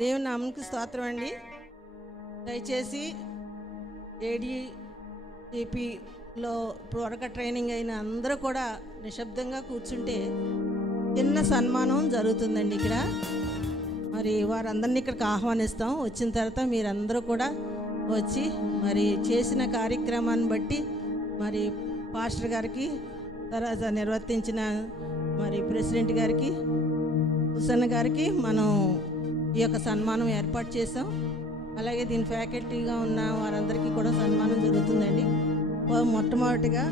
దేవుని నామమునకు స్తోత్రం అండి. దయచేసి ఏడీటీపీలో త్వరగా ట్రైనింగ్ అయిన అందరూ కూడా నిశ్శబ్దంగా కూర్చుంటే చిన్న సన్మానం జరుగుతుందండి ఇక్కడ. మరి వారందరినీ ఇక్కడికి ఆహ్వానిస్తాం. వచ్చిన తర్వాత మీరందరూ కూడా వచ్చి మరి చేసిన కార్యక్రమాన్ని బట్టి మరి పాస్టర్ గారికి, తర్వాత నిర్వర్తించిన మరి ప్రెసిడెంట్ గారికి, సుసన్న గారికి మనం ఈ యొక్క సన్మానం ఏర్పాటు చేసాం. అలాగే దీని ఫ్యాకల్టీగా ఉన్న వారందరికీ కూడా సన్మానం జరుగుతుందండి. మొట్టమొదటిగా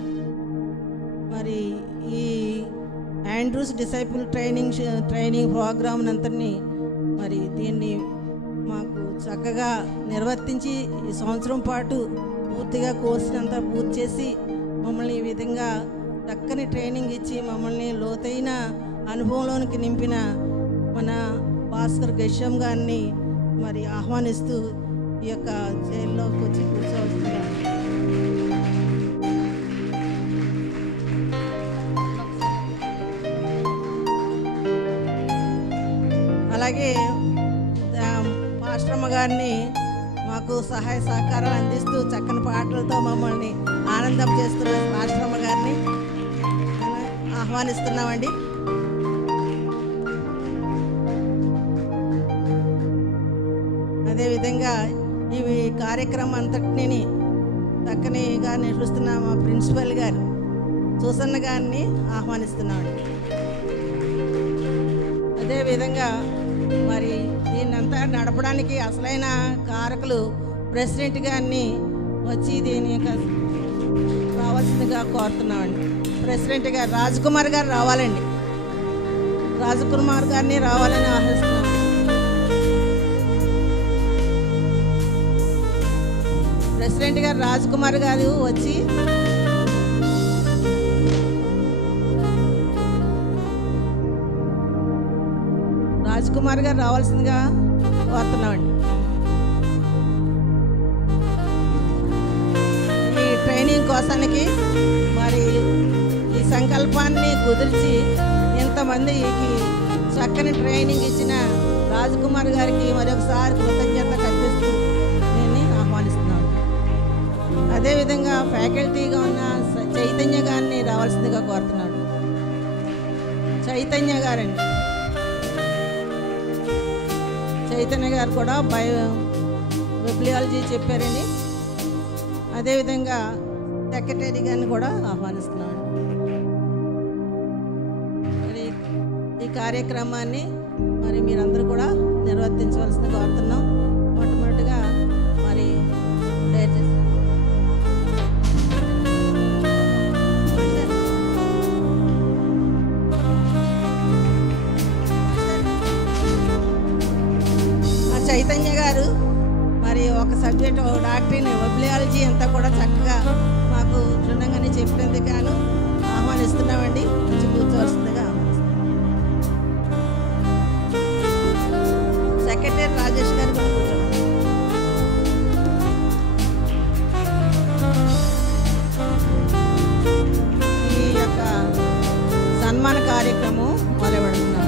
మరి ఈ ఆండ్రూస్ డిసైపుల్ ట్రైనింగ్ ప్రోగ్రామ్ అంతని మరి దీన్ని మాకు చక్కగా నిర్వర్తించి ఈ సంవత్సరం పాటు పూర్తిగా కోర్సునంతా పూర్తి చేసి మమ్మల్ని ఈ విధంగా చక్కని ట్రైనింగ్ ఇచ్చి మమ్మల్ని లోతైన అనుభవంలోనికి నింపిన మన భాస్కర్ గశ్యం గారిని మరి ఆహ్వానిస్తూ ఈ యొక్క జైల్లోకి వచ్చి కూర్చోవచ్చుగా. అలాగే పాస్టర్మ గారిని మాకు సహాయ సహకారాలు అందిస్తూ చక్కని పాటలతో మమ్మల్ని ఆనందం చేస్తున్న పాస్టర్మ గారిని ఆహ్వానిస్తున్నామండి. అదేవిధంగా ఈ కార్యక్రమం అంతటిని చక్కనిగా నిర్వహిస్తున్న మా ప్రిన్సిపల్ గారు సుసన్న గారిని ఆహ్వానిస్తున్నామండి. అదేవిధంగా మరి దీన్నంతా నడపడానికి అసలైన కారకులు ప్రెసిడెంట్ గారిని వచ్చి దీని యొక్క రావాల్సిందిగా కోరుతున్నామండి. ప్రెసిడెంట్ గారు రాజ్కుమార్ గారు రావాలండి. రాజ్కుమార్ గారిని రావాలని ఆహ్వానిస్తున్నాం. ప్రెసిడెంట్ గారు రాజ్కుమార్ గారు వచ్చి రాజ్కుమార్ గారు రావాల్సిందిగా కోరుతున్నామండి. ఈ ట్రైనింగ్ కోసానికి మరి ఈ సంకల్పాన్ని కుదిర్చి ఇంతమందికి చక్కని ట్రైనింగ్ ఇచ్చిన రాజ్కుమార్ గారికి మరొకసారి కృతజ్ఞత కల్పిస్తూ నేను ఆహ్వానిస్తున్నాను. అదేవిధంగా ఫ్యాకల్టీగా ఉన్న చైతన్య గారిని రావాల్సిందిగా కోరుతున్నాను. చైతన్య గారండి. చైతన్య గారు కూడా బైబిలియాలజీ చెప్పారండి. అదేవిధంగా సెక్రటరీ గారిని కూడా ఆహ్వానిస్తున్నామండి. మరి ఈ కార్యక్రమాన్ని మరి మీరందరూ కూడా నిర్వర్తించవలసింది కోరుతున్నాం. మొట్టమొదటిగా మరి దయచేసి చైతన్య గారు మరి ఒక సబ్జెక్ట్ డాక్టరీని బైబిలియాలజీ అంతా కూడా చక్కగా మాకు క్షుణ్ణంగానే చెప్పినందుకు గాను ఆహ్వానిస్తున్నామండి. మంచి కూర్చోవలసిందిగా సెక్రటరీ రాజేష్ గారు కూడా కూర్చోండి. ఈ యొక్క సన్మాన కార్యక్రమం మొదలుపెడుతున్నామండి.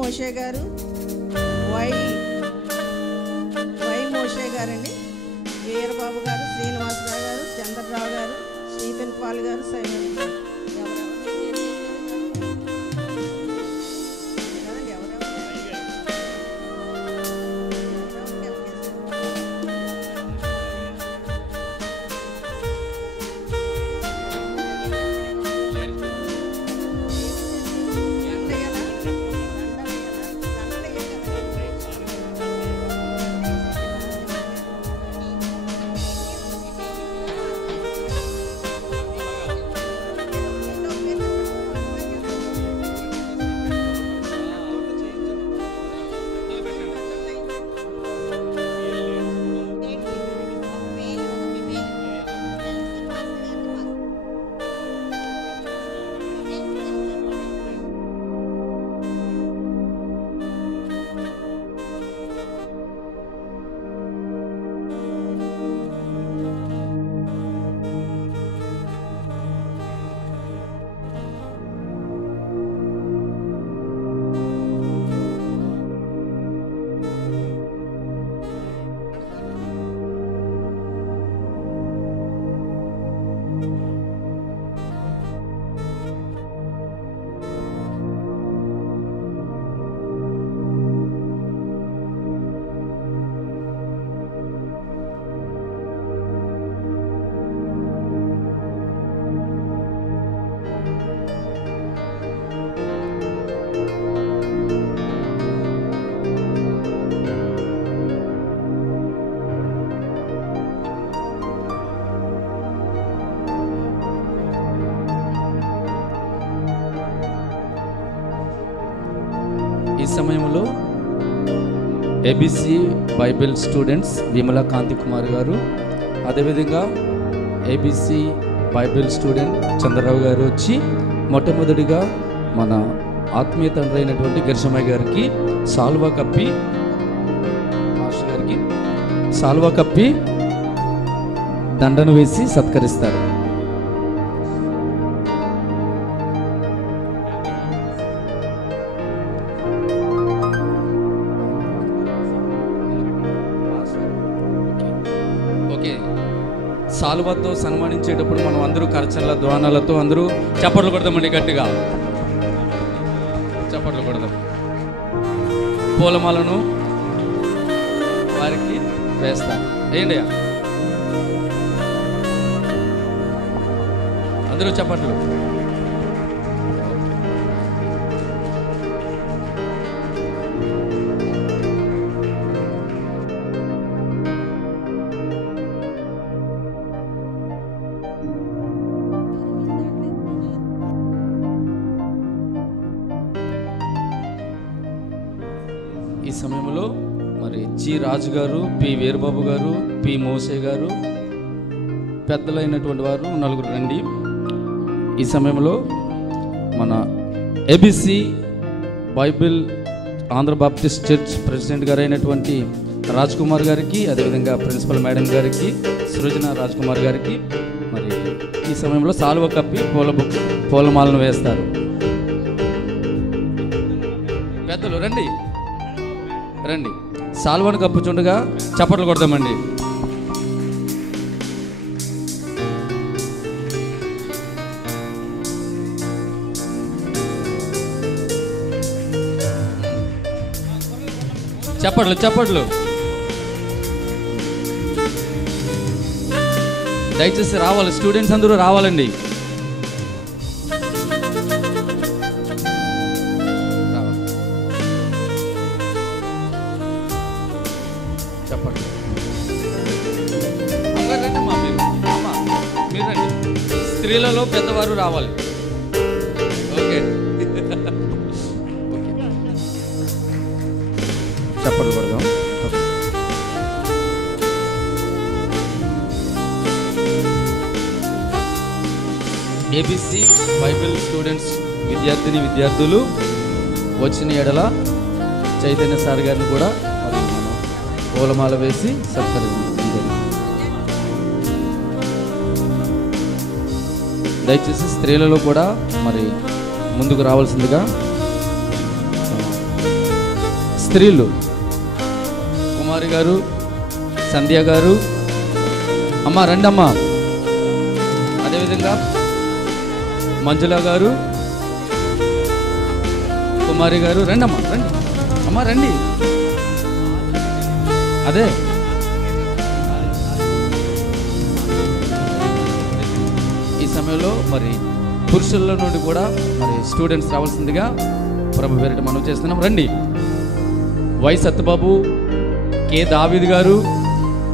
మోషే గారు, వై మోషే గారండి, వీరబాబు గారు, శ్రీనివాసరావు గారు, చంద్రరావు గారు, స్టీఫెన్ పాల్ గారు, సైమన్ గారు. సమయంలో ఏబిసి బైబిల్ స్టూడెంట్స్ విమలా కాంతి కుమార్ గారు, అదేవిధంగా ఏబిసి బైబిల్ స్టూడెంట్ చంద్రరావు గారు వచ్చి మొట్టమొదటిగా మన ఆత్మీయ తండ్రి అయినటువంటి గిరిశమయ్య గారికి సాల్వా కప్పి, మాస్టర్ గారికి సాల్వా కప్పి దండను వేసి సత్కరిస్తారు. ఓకే, సాల్వాతో సన్మానించేటప్పుడు మనం అందరూ కరచల ద్వానాలతో అందరూ చప్పట్లు కొడదామండి, గట్టిగా చప్పట్లు కొడదాం. పూలమాలను వారికి వేస్తాం. ఏంటి అందరూ చప్పట్లు. ఈ సమయంలో మరి జి రాజు గారు, పి వీరబాబు గారు, పి మోసే గారు, పెద్దలైనటువంటి వారు నలుగురు రండి. ఈ సమయంలో మన ABC Bible Andhra Baptist church president గారు అయినటువంటి రాజ్ కుమార్ గారికి, అదేవిధంగా ప్రిన్సిపల్ మేడం గారికి, సృజన రాజ్ కుమార్ గారికి మరి ఈ సమయంలో సాల్వ కప్పి పూలమాలను వేస్తారు. పెద్దలు రండి రండి, సాల్వను కప్పుచుండగా చప్పట్లు కొడదామండి. చప్పట్లు చప్పట్లు. దయచేసి రావాలి, స్టూడెంట్స్ అందరూ రావాలండి. చెప్పండి, మీరు రండి, స్త్రీలలో పెద్దవారు రావాలి. ఓకే, చప్పట్లు కొడదాం. ఏబిసి బైబిల్ స్టూడెంట్స్ విద్యార్థిని విద్యార్థులు వచ్చిన ఎడల చైతన్య సార్ గారిని కూడా మరి మనం పూలమాల వేసి సత్కరించాలి. దయచేసి స్త్రీలలో కూడా మరి ముందుకు రావాల్సిందిగా. స్త్రీలు కుమారి గారు, సంధ్య గారు, అమ్మ రండమ్మా, అదేవిధంగా మంజుల గారు, కుమారి గారు రండమ్మా, రండి అమ్మ రండి. అదే ఈ సమయంలో మరి పురుషుల నుండి కూడా మరి స్టూడెంట్స్ రావాల్సిందిగా ప్రభు పేరిట మనం చేస్తున్నాం. రండి, వై సత్యబాబు, కె దావీద్ గారు,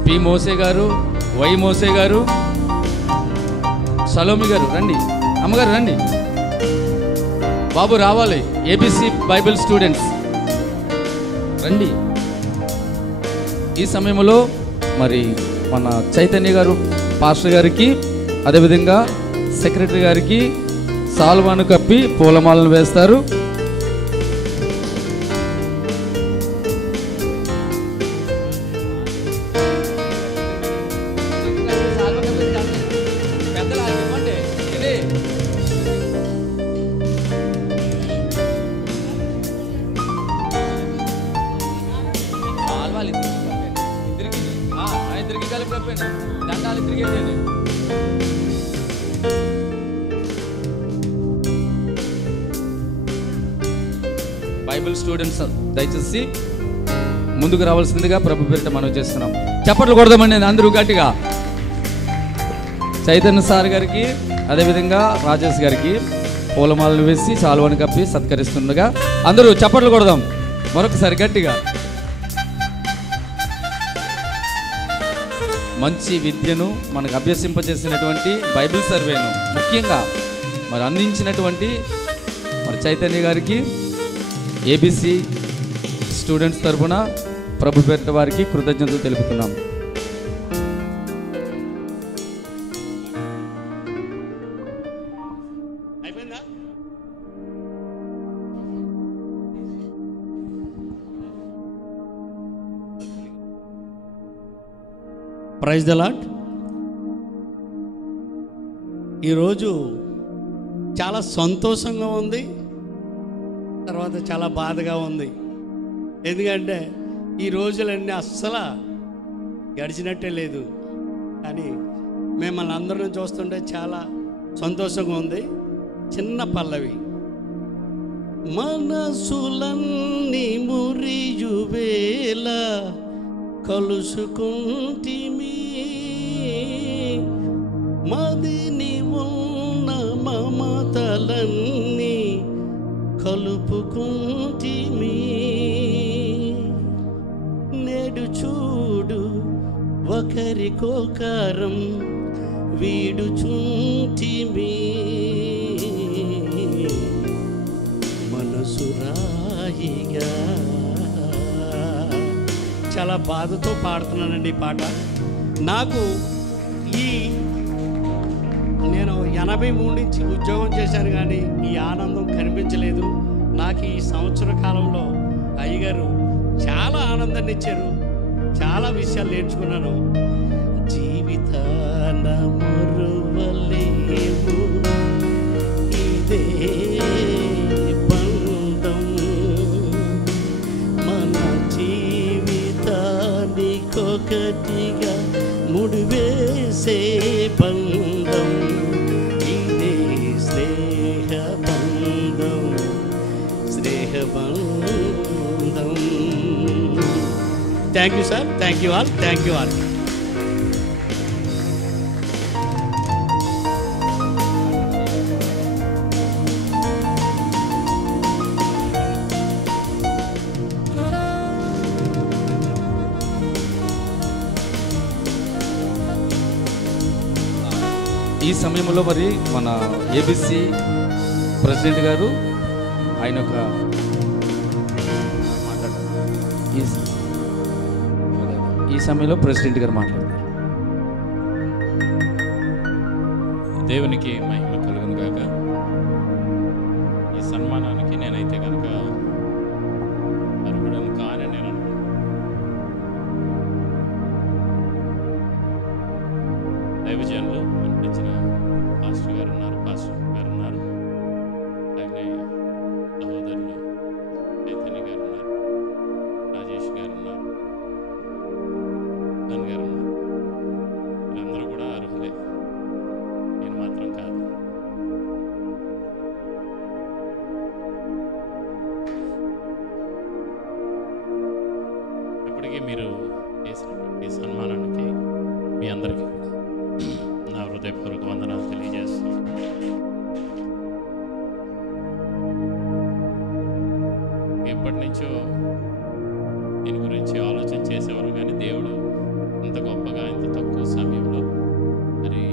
పి మోసే గారు, వై మోసే గారు, సలోమి గారు రండి, అమ్మగారు రండి, బాబు రావాలి. ఏబిసి బైబిల్ స్టూడెంట్స్ రండి. ఈ సమయంలో మరి మన చైతన్య గారు పాస్టర్ గారికి, అదేవిధంగా సెక్రటరీ గారికి సాల్వాను కప్పి పూలమాలను వేస్తారు. ఇద్దరికి కలిపి దండాలు తిరిగేది. బైబిల్ స్టూడెంట్స్ దయచేసి ముందుకు రావాల్సిందిగా ప్రభు పేరిట మనం చేస్తున్నాం. చప్పట్లు కొడదామండి అందరూ గట్టిగా. చైతన్య సార్ గారికి, అదేవిధంగా రాజేష్ గారికి పూలమాలలు వేసి సాల్వాను కప్పి సత్కరిస్తుండగా అందరూ చప్పట్లు కొడదాం మరొకసారి గట్టిగా. మంచి విద్యను మనకు అభ్యసింపజేసినటువంటి బైబిల్ సర్వేను ముఖ్యంగా మరి అందించినటువంటి మరి చైతన్య గారికి, ఏబిసి స్టూడెంట్స్ తరఫున ప్రభు పేరిట వారికి కృతజ్ఞతలు తెలుపుతున్నాం. Praise the Lord. ఈరోజు చాలా సంతోషంగా ఉంది, తర్వాత చాలా బాధగా ఉంది. ఎందుకంటే ఈ రోజులన్నీ అస్సలు గడిచినట్టే లేదు, కానీ మిమ్మల్ని అందరం చూస్తుంటే చాలా సంతోషంగా ఉంది. చిన్న పల్లవి. మనసులన్నీ మురియువేళ కలుసుకుంటిమి, మదిని ఉన్న మమతలన్నీ కలుపుకుంటిమి. నేడు చూడు ఒకరికొకరం వీడుచుంటిమి, మనసు రాయిగా. చాలా బాధతో పాడుతున్నానండి ఈ పాట. నాకు నేను 83 నుంచి ఉద్యోగం చేశాను, కానీ ఈ ఆనందం కనిపించలేదు. నాకు ఈ సంవత్సర కాలంలో అయ్యగారు చాలా ఆనందాన్ని ఇచ్చారు, చాలా విషయాలు నేర్చుకున్నాను. జీవితాన మరువలేవు ఇదే బంధం, మన జీవితానికొకటిగా ముడివేసే బంధం, ఇదే స్నేహ బంధం, స్నేహ బంధం. Thank you sir, thank you all, thank you all. ఈ సమయంలో మరి మన ఏబిసి ప్రెసిడెంట్ గారు ఆయన ఒక ఈ సమయంలో ప్రెసిడెంట్ గారు మాట్లాడతారు. దేవునికి మహిమ కలుగును గాక. ఈ సన్మానానికి నేనైతే కనుక అర్హుడను కాని నేను దైవజనులు అనిపించిన పాస్టర్ గారు ఉన్నారు, అలాగే సహోదరులు చైతన్య గారు ఉన్నారు, రాజేష్ గారు ఉన్నారు, ధన్ గారు ఉన్నారు. వీళ్ళందరూ కూడా అర్హులే, నేను మాత్రం కాదు. ఇప్పటికీ మీరు చేసినటువంటి సన్మానానికి మీ అందరికీ నా హృదయపూర్వక వందనాలు తెలియజేస్తున్నాను. ఎప్పటి నుంచో దీని గురించి ఆలోచన చేసేవారు, కానీ దేవుడు ఇంత గొప్పగా ఇంత తక్కువ సమయంలో మరి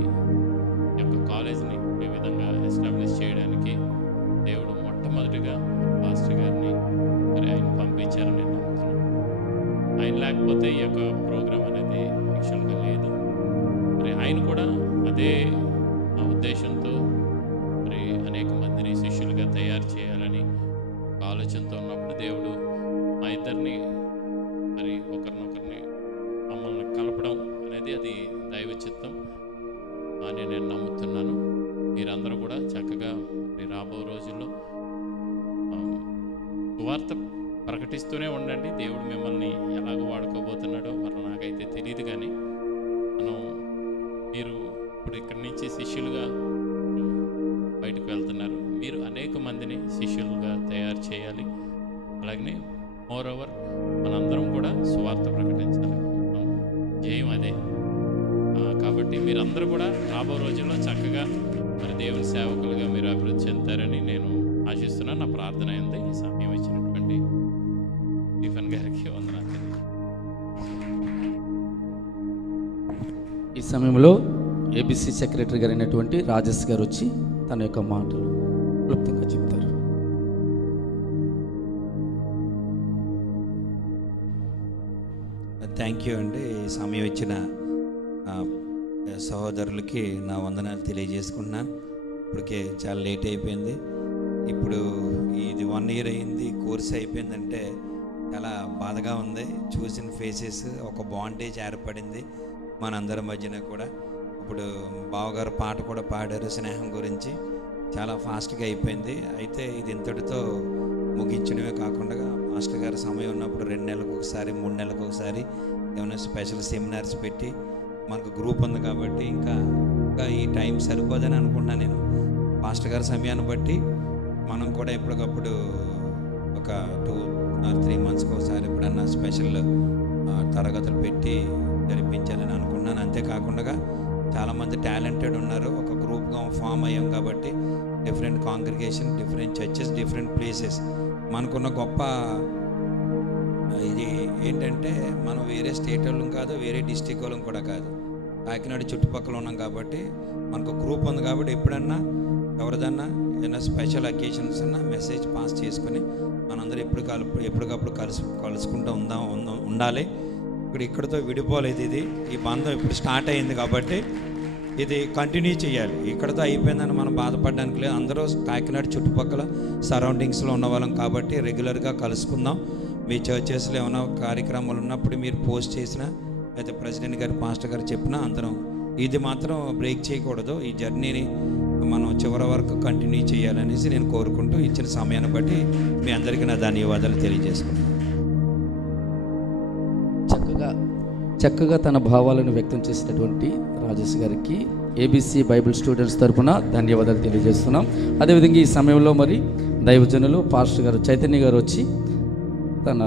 ఈ యొక్క కాలేజ్ని ఈ విధంగా ఎస్టాబ్లిష్ చేయడానికి దేవుడు మొట్టమొదటిగా పాస్టర్ గారిని మరి ఆయన పంపించారని నేను నమ్ముతున్నాను. ఆయన లేకపోతే ఈ యొక్క ప్రోగ్రాం అనేది యాక్చువల్గా లేదు. మరి ఆయన కూడా అదే ఉద్దేశంతో మరి అనేక మందిని శిష్యులుగా తయారు చేయాలని ఆలోచనతో ఉన్నప్పుడు దేవుడు మా ఇద్దరిని మరి ఒకరినొకరిని మమ్మల్ని కలపడం అనేది అది దైవ చిత్తం అని నేను నమ్ముతున్నాను. మీరందరూ కూడా చక్కగా మరి రాబో రోజుల్లో సువార్త ప్రకటిస్తూనే ఉండండి. దేవుడు మిమ్మల్ని ఎలాగో వాడుకోబోతున్నాడో మరి నాకైతే తెలియదు, కానీ మీరు ఇప్పుడు ఇక్కడి నుంచి శిష్యులుగా బయటకు వెళ్తున్నారు. మీరు అనేక మందిని శిష్యులుగా తయారు చేయాలి. అలాగనే మోర్ ఓవర్ మనందరం కూడా సువార్త ప్రకటించాలి. జయం అదే. కాబట్టి మీరందరూ కూడా రాబో రోజుల్లో చక్కగా మరి దేవుని సేవకులుగా మీరు అభివృద్ధి చెందుతారని నేను ఆశిస్తున్నాను. నా ప్రార్థన ఉంది. ఈ సమయం ఇచ్చినటువంటి స్టీఫెన్ గారికి వందనాలు. ఈ సమయంలో ఏబిసి సెక్రటరీ గారు అయినటువంటి రాజేష్ గారు వచ్చి తన యొక్క మాటలు క్లుప్తంగా చెప్తారు. థ్యాంక్ యూ అండి. ఈ సమయం ఇచ్చిన సహోదరులకి నా వందనాలు తెలియజేసుకుంటున్నాను. ఇప్పటికే చాలా లేట్ అయిపోయింది. ఇప్పుడు ఇది 1 year అయింది, కోర్స్ అయిపోయిందంటే చాలా బాధగా ఉంది. చూసిన ఫేసెస్, ఒక బాండేజ్ ఏర్పడింది మనందరి మధ్యన కూడా. ఇప్పుడు బావగారు పాట కూడా పాడారు స్నేహం గురించి, చాలా ఫాస్ట్గా అయిపోయింది. అయితే ఇది ఇంతటితో ముగించడమే కాకుండా మాస్టర్ గారు సమయం ఉన్నప్పుడు 2 నెలలకు ఒకసారి 3 నెలలకు ఒకసారి ఏమైనా స్పెషల్ సెమినార్స్ పెట్టి, మనకు గ్రూప్ ఉంది కాబట్టి ఇంకా ఈ టైం సరిపోదని అనుకుంటున్నాను నేను. మాస్టర్ గారి సమయాన్ని బట్టి మనం కూడా ఎప్పటికప్పుడు ఒక 2 or 3 monthsకి ఒకసారి ఎప్పుడన్నా స్పెషల్ తరగతులు పెట్టి జరిపించాలని అనుకున్నాను. అంతేకాకుండా చాలామంది టాలెంటెడ్ ఉన్నారు. ఒక గ్రూప్గా ఫామ్ అయ్యాం కాబట్టి different congregation, different churches, different places. మనకున్న గొప్ప ఇది ఏంటంటే మనం వేరే స్టేట్ వాళ్ళం కాదు, వేరే డిస్టిక్ వాళ్ళం కూడా కాదు, కాకినాడ చుట్టుపక్కల ఉన్నాం కాబట్టి మనకు గ్రూప్ ఉంది. కాబట్టి ఎప్పుడన్నా ఎవరిదన్నా ఏదైనా స్పెషల్ అకేషన్స్ అన్నా మెసేజ్ పాస్ చేసుకొని మనందరూ ఎప్పటికప్పుడు కలుసుకుంటూ ఉండాలి. ఇక్కడితో విడిపోలేదు. ఈ బంధం ఇప్పుడు స్టార్ట్ అయింది కాబట్టి ఇది కంటిన్యూ చేయాలి. ఇక్కడితో అయిపోయిందని మనం బాధపడడానికి లేదు. అందరూ కాకినాడ చుట్టుపక్కల సరౌండింగ్స్లో ఉన్న వాళ్ళం కాబట్టి రెగ్యులర్గా కలుసుకుందాం. మీ చర్చెస్లో ఏమైనా కార్యక్రమాలు ఉన్నప్పుడు మీరు పోస్ట్ చేసినా, లేకపోతే ప్రెసిడెంట్ గారు, పాస్టర్ గారు చెప్పినా అందరం ఇది మాత్రం బ్రేక్ చేయకూడదు. ఈ జర్నీని మనం చివరి వరకు కంటిన్యూ చేయాలనేసి నేను కోరుకుంటూ ఇచ్చిన సమయాన్ని బట్టి మీ అందరికీ నా ధన్యవాదాలు తెలియజేసుకుంటాను. చక్కగా తన భావాలను వ్యక్తం చేసినటువంటి రాజేష్ గారికి ఏబిసి బైబిల్ స్టూడెంట్స్ తరఫున ధన్యవాదాలు తెలియజేస్తున్నాం. అదేవిధంగా ఈ సమయంలో మరి దైవజనులు పాస్టర్ గారు చైతన్య గారు వచ్చి తన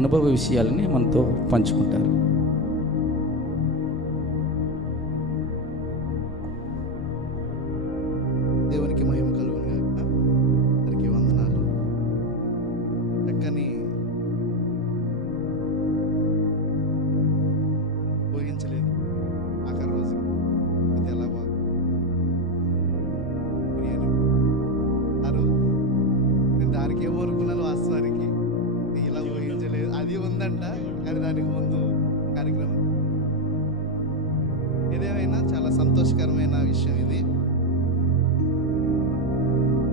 అనుభవ విషయాలని మనతో పంచుకుంటారు. దేవునికి మహిమ కలుగును గాక. అందరికీ వందనాలు. చక్కని ఊహించలేదు ఆఖరి రోజు అది ఎలా బిర్యానీ నేను దానికి ఏమనుకున్నాను, వాస్తవానికి ఇలా ఊహించలేదు. అది ఉందంట, కానీ దానికి ముందు కార్యక్రమం. ఏదేమైనా చాలా సంతోషకరమైన విషయం ఇది.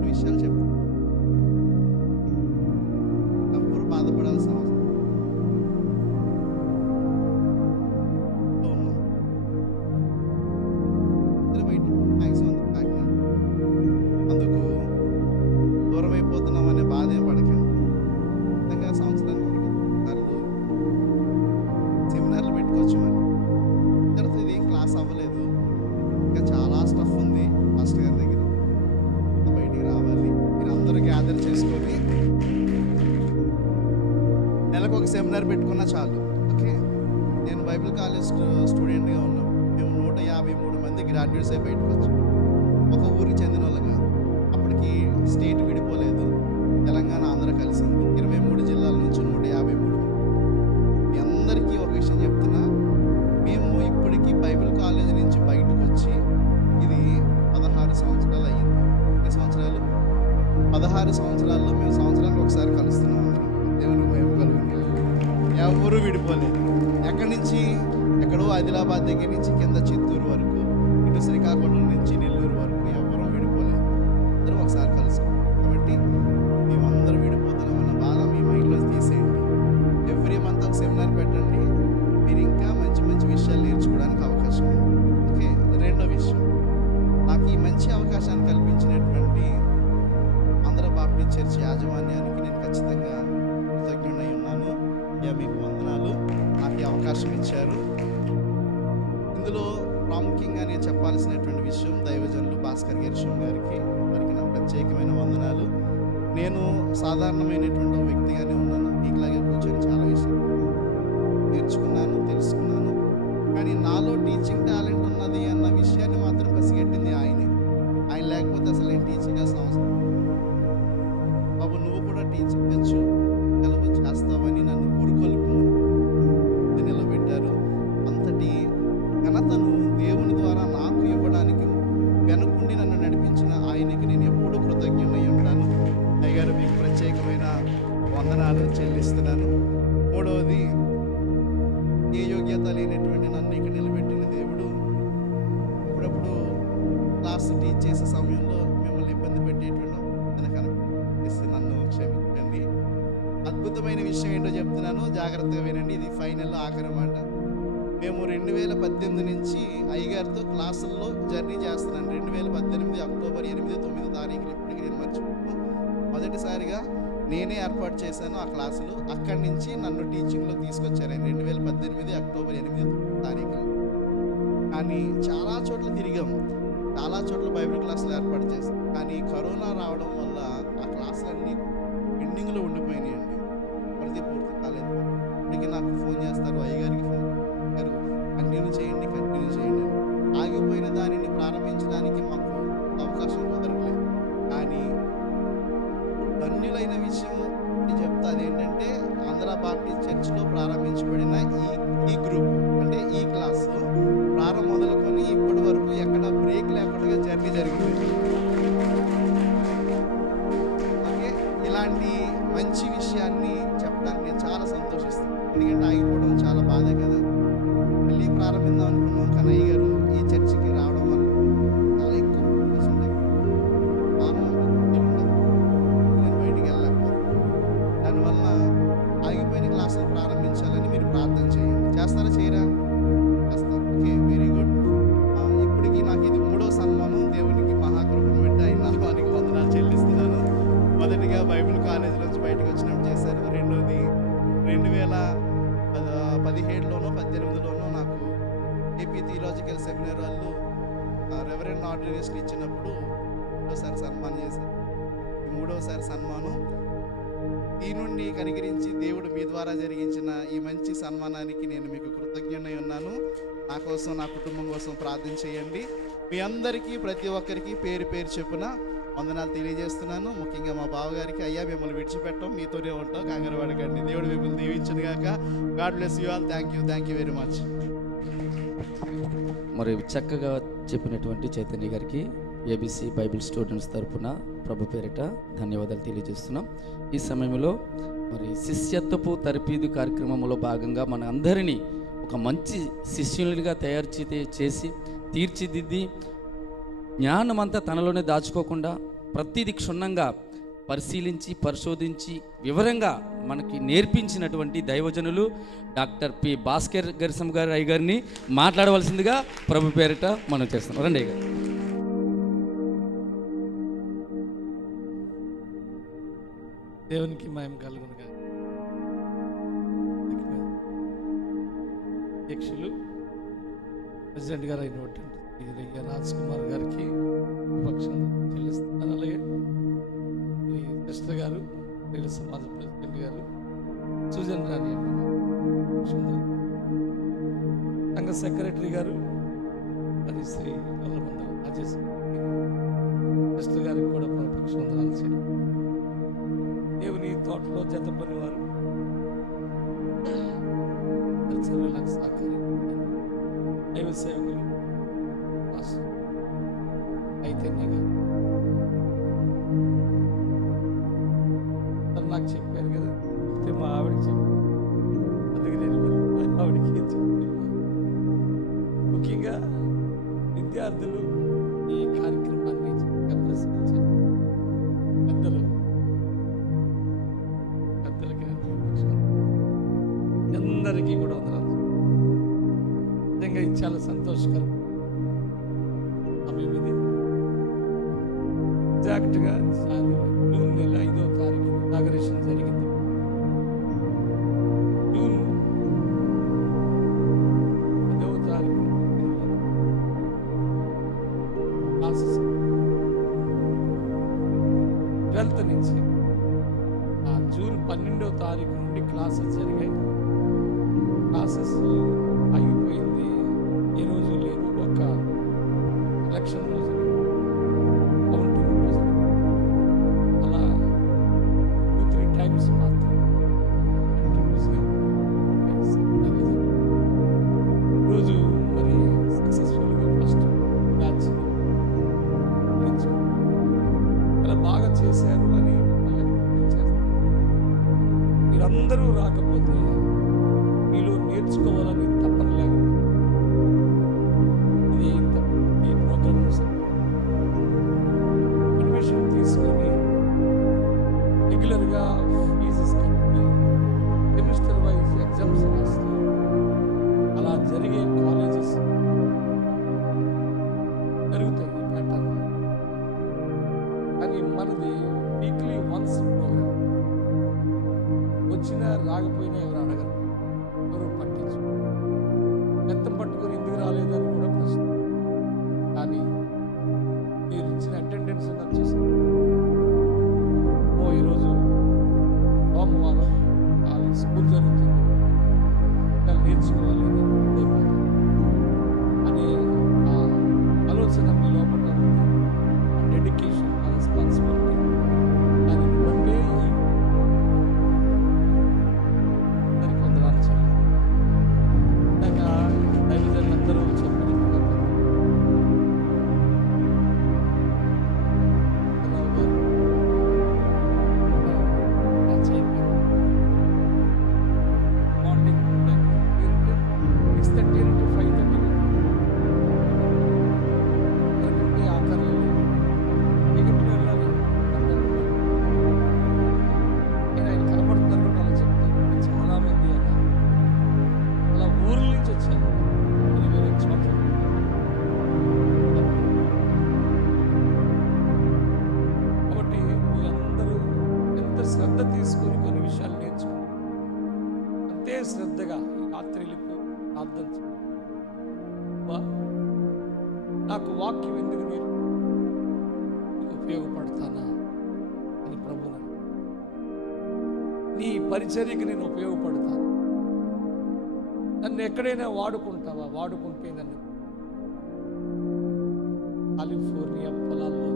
విషయాలు చెప్పు, అప్పుడు బాధపడాల్సిన అవసరం. అందుకు దూరం అయిపోతున్నామనే బాధ ఏం పడకండి. నిజంగా సంవత్సరానికి సెమినార్లు పెట్టుకోవచ్చు. మరి తర్వాత ఇది క్లాస్ అవ్వలేదు, ఇంకా చాలా స్టఫ్ ఉంది మాస్టర్ గారి దగ్గర. బయటికి రావాలి, మీరు అందరూ గ్యాదర్ చేసుకొని నెలకు ఒక సెమినార్ పెట్టుకున్నా చాలు. ఓకే, నేను బైబిల్ కాలేజ్ స్టూడెంట్గా ఉన్నాం. మేము 153 మంది గ్రాడ్యుయేట్స్ అయి బయటకు వచ్చాం. ఒక ఊరికి చెందిన వాళ్ళగా. అప్పటికి స్టేట్ విడిపోలేదు, తెలంగాణ ఆంధ్ర కలిసింది. 23 జిల్లాల నుంచి 153. మీ అందరికీ ఒక విషయం చెప్తున్నా, మేము ఇప్పటికీ బైబిల్ కాలేజ్ నుంచి బయటకు వచ్చి ఇది 16 సంవత్సరాలు అయ్యింది. ఎన్ని సంవత్సరాలు? 16 సంవత్సరాల్లో మేము సంవత్సరానికి ఒకసారి కలుస్తున్నాం. దేవుని మహిమ కలుగును. ఎవరు విడిపోలేదు. ఎక్కడి నుంచి? ఎక్కడో ఆదిలాబాద్ దగ్గర నుంచి కింద చిత్తూరు వరకు, ఇటు శ్రీకాకుళం నుంచి నెల్లూరు వరకు ఎవరూ విడిపోలేదు. అందరూ ఒకసారి కలుసుకున్నాం. కాబట్టి మేమందరూ విడిపోతున్నామన్న బాధ మీ మైండ్లో తీసేయండి. ఎవ్రీ మంత్ ఒక సెమినార్ పెట్టండి. మీరు ఇంకా మంచి మంచి విషయాలు నేర్చుకోవడానికి అవకాశం ఉంది. ఓకే, రెండో విషయం, నాకు ఈ మంచి అవకాశాన్ని కల్పించినటువంటి ఆంధ్ర బాప్టిస్ట్ చర్చ్ యాజమాన్యానికి నేను ఖచ్చితంగా కృతజ్ఞుడై ఉన్నాను. మీకు వందనాలు, నాకు ఈ అవకాశం ఇచ్చారు. ఇందులో ప్రాముఖ్యంగా నేను చెప్పాల్సినటువంటి విషయం దైవజనులు భాస్కర్ గెర్షం గారికి, వారికి నా ప్రత్యేకమైన వందనాలు. నేను సాధారణమైనటువంటి వ్యక్తిగానే ఉన్నాను. మీకులాగే కూర్చొని చాలా విషయం నేర్చుకున్నాను, తెలుసుకున్నాను. కానీ నాలో టీచింగ్ టాలెంట్ ఉన్నది అన్న విషయాన్ని మాత్రం పసిగట్టింది ఆయనే. ఆయన లేకపోతే అసలు నేను టీచింగ్ చేసిన అవసరం. బాబు, నువ్వు కూడా టీచింగ్ వచ్చు, చేస్తావని నన్ను పురుకొల్పు నిలబెట్టారు. అంతటి ఘనతను దేవుని ద్వారా నాకు ఇవ్వడానికి వెనుకుండి నన్ను నడిపించిన ఆయనకి నేను ఎప్పుడూ కృతజ్ఞుడై ఉంటాను. అయ్యగారు, మీకు ప్రత్యేకమైన వందనాలు చెల్లిస్తున్నాను. మూడవది, అప్పుడప్పుడు క్లాస్ టీచ్ చేసే సమయంలో మిమ్మల్ని ఇబ్బంది పెట్టేటువంటి కనిపిస్తే నన్ను క్షమించండి. అద్భుతమైన విషయం ఏంటో చెప్తున్నాను, జాగ్రత్తగా వినండి. ఇది ఫైనల్ ఆఖరి మాట. మేము 2018 నుంచి అయ్యగారితో క్లాసుల్లో జర్నీ చేస్తున్నాను. 2018 అక్టోబర్ 8, 9 తారీఖులు ఇప్పటికి నేను మర్చిపోయాను. మొదటిసారిగా నేనే ఏర్పాటు చేశాను ఆ క్లాసులు. అక్కడి నుంచి నన్ను టీచింగ్లో తీసుకొచ్చారు ఆయన 2018 అక్టోబర్ 8, 9 తారీఖులు. కానీ చాలా చోట్ల తిరిగాం, చాలా చోట్ల బైబిల్ క్లాసులు ఏర్పాటు చేశాం. కానీ కరోనా రావడం వల్ల ఆ క్లాసులన్నీ పెండింగ్లో ఉండిపోయినాయండి. ప్రతి పూర్తి కాలేదు. ఇప్పటికీ నాకు ఫోన్ చేస్తారు, అయ్యగారికి ఫోన్ చేస్తారు, కంటిన్యూ చేయండి అని. ఆగిపోయిన దానిని ప్రారంభించడానికి మాకు అవకాశం కుదరట్లేదు. కానీ ధన్యులైన విషయం చెప్తాను ఏంటంటే, ఆంధ్ర బాప్టిస్ట్ చర్చ్లో ప్రారంభించబడిన ఈ గ్రూప్ అంటే ఈ క్లాసు ప్రారంభం మొదలుకొని ఇప్పటి వరకు ఎక్కడ బ్రేక్ లేకుండా జర్నీ జరిగింది. ఓకే, ఇలాంటి మంచి విషయాన్ని చెప్పడానికి నేను చాలా సంతోషిస్తాను. ఎందుకంటే ఆగిపోవడం చాలా బాధే కదా. మళ్ళీ ప్రారంభిద్దాం అనుకున్నాం, కానీ అయ్య గారు ఈ చర్చికి రావడం వల్ల చాలా ఎక్కువ ఉంటాయి. నేను బయటికి వెళ్ళలేకపోతాను. దానివల్ల ఆగిపోయిన క్లాసులు ప్రారంభించాలని మీరు ప్రార్థన చేయండి. చేస్తారా చేయరా? చేస్తారు. Okay, very good. ఇప్పటికీ నాకు ఇది 3వ సన్మానం. దేవునికి మహాకృపను పెట్టి ఆయన నామానికి వందనాలు చెల్లిస్తున్నాను. మొదటిగా బైబిల్ కాలేజ్ నుంచి బయటకు వచ్చినప్పుడు చేశారు. రెండోది 2017లోనో 18లోనో నాకు ఏపీ థియలాజికల్ సెమినార్ వాళ్ళు రెవరెండ్ ఆర్డినేషన్ ఇచ్చినప్పుడు 3వసారి సన్మానం చేశారు. ఈ 3వసారి సన్మానం దీనుండి కనికరించి దేవుడు మీ ద్వారా జరిగించిన ఈ మంచి సన్మానానికి నేను మీకు కృతజ్ఞుడై ఉన్నాను. నా కోసం, నా కుటుంబం కోసం ప్రార్థన చేయండి. మీ అందరికీ ప్రతి ఒక్కరికి పేరు పేరు చెప్పున వందనాలు తెలియజేస్తున్నాను. ముఖ్యంగా మా బావగారికి, అయ్యా మిమ్మల్ని విడిచిపెట్టం, మీతోనే ఉంటాం, కంగారు పడకండి. దేవుడు మిమ్మల్ని దీవించను గాక. God bless you all. Thank you very much. మరి చక్కగా చెప్పినటువంటి చైతన్య గారికి ఏబిసి బైబిల్ స్టూడెంట్స్ తరపున ప్రభు పేరిట ధన్యవాదాలు తెలియజేస్తున్నాం. ఈ సమయంలో మరి శిష్యత్వపు తరపీదు కార్యక్రమంలో భాగంగా మన అందరినీ ఒక మంచి శిష్యులుగా చేసి తీర్చిదిద్ది జ్ఞానమంతా తనలోనే దాచుకోకుండా ప్రతిదీ క్షుణ్ణంగా పరిశీలించి పరిశోధించి వివరంగా మనకి నేర్పించినటువంటి దైవజనులు డాక్టర్ పి భాస్కర్ గరిసం గారు అయ్య గారిని మాట్లాడవలసిందిగా ప్రభు పేరిట మనం చేస్తున్నాం. రండి అయ్య గారు. దేవునికి మహిమ కలుగును గాక. అధ్యక్షులు ప్రెసిడెంట్ గారు అయినటువంటి రాజ్ కుమార్ గారికి పక్షం చెల్లిస్తున్నారు. అలాగే సిస్టర్ గారు, వీళ్ళ సమాజ ప్రెసిడెంట్ గారు, సుజన్ రాణి సంఘ సెక్రటరీ గారు, అది శ్రీ వల్లమందల రాజేష్ సిస్టర్ గారికి కూడా పక్షం వందనాలు చేయాలి. దేవుని తోటలో జత పనివారు సహకారి దైవ సేవకులు చైతన్యగా నాకు చెప్పారు కదా, చెప్తే మా ఆవిడకి చెప్పాను. అందుకే నేను ఆవిడకి చెప్పాను. ముఖ్యంగా విద్యార్థులు ఈ కార్యక్రమాన్ని ప్రశ్నించారు. పెద్దలకి అందరికీ కూడా వందనాలు. నిజంగా ఇది చాలా సంతోషకరం సమయం. ఇది ఎగ్జాక్ట్గా జూన్ నెల 5వ తారీఖు ఇనాగరేషన్ జరిగింది. జూన్ 10వ తారీఖు క్లాసెస్ 12th నుంచి జూన్ 12వ తారీఖు నుండి క్లాసెస్ జరిగాయి. క్లాసెస్ అయిపోయింది ఏ రోజు లేదు, ఒక ఎలక్షన్ రోజు, కౌంటింగ్ రోజు, అలా 2-3 టైమ్స్ మాత్రం కంటిన్యూస్గా రోజు మరి సక్సెస్ఫుల్గా ఫస్ట్ బ్యాచ్ చాలా బాగా చేశారు అని మీరందరూ రాకపోతే మీలో నేర్చుకోవాలని తప్పన లేకపోతే ఇది జరుగుతాయి ఈ ప్యాటర్న్. కానీ మనది వీక్లీ వన్స్ ప్రోగ్రామ్. వచ్చినా రాకపోయినా ఎవరు అడగరు, ఎవరు పట్టించు. బెత్తం పట్టుకొని ఎందుకు రాలేదని కూడా ప్రశ్న. కానీ మీరు ఇచ్చిన అటెండెన్స్ నాకు చూస్తాను. ఈరోజు సోమవారం వాళ్ళ స్కూల్ జరుగుతుంది, పిల్లలు నేర్చుకోవాలి అనే ఆ ఆలోచన మీ లోపల ఉంది. ఆ డెడికేషన్, ఆ రెస్పాన్సిబిలిటీ, దానిని బట్టే దానికి వందనాలు చెప్పాలి. ఇందాక దైవజనులందరూ చెప్పినట్టుగా మార్నింగ్ 6:30 to 5:30 ఎందుకంటే ఆఖరి టికెట్లు వెళ్ళాలి. నేను ఆయన కనపడుతున్నారు కూడా అలా చెప్తాను. చాలామంది అలా ఊర్ల నుంచి వచ్చారు, వేరే చోట్ల. కాబట్టి మీరందరూ ఎంత శ్రద్ధ తీసుకొని కొన్ని విషయాలు నేర్చుకున్నారు, అంతే శ్రద్ధగా ఈ రాత్రి వెళ్ళిపోయి ప్రార్థన చేయండి. నాకు వాక్యం ఎందుకు నీకు ఉపయోగపడతానా అని ప్రభువు నీ పరిచర్యకి నేను ఉపయోగపడతాను. నన్ను ఎక్కడైనా వాడుకుంటావా? వాడుకుంటే నన్ను కాలిఫోర్నియా పొలాల్లో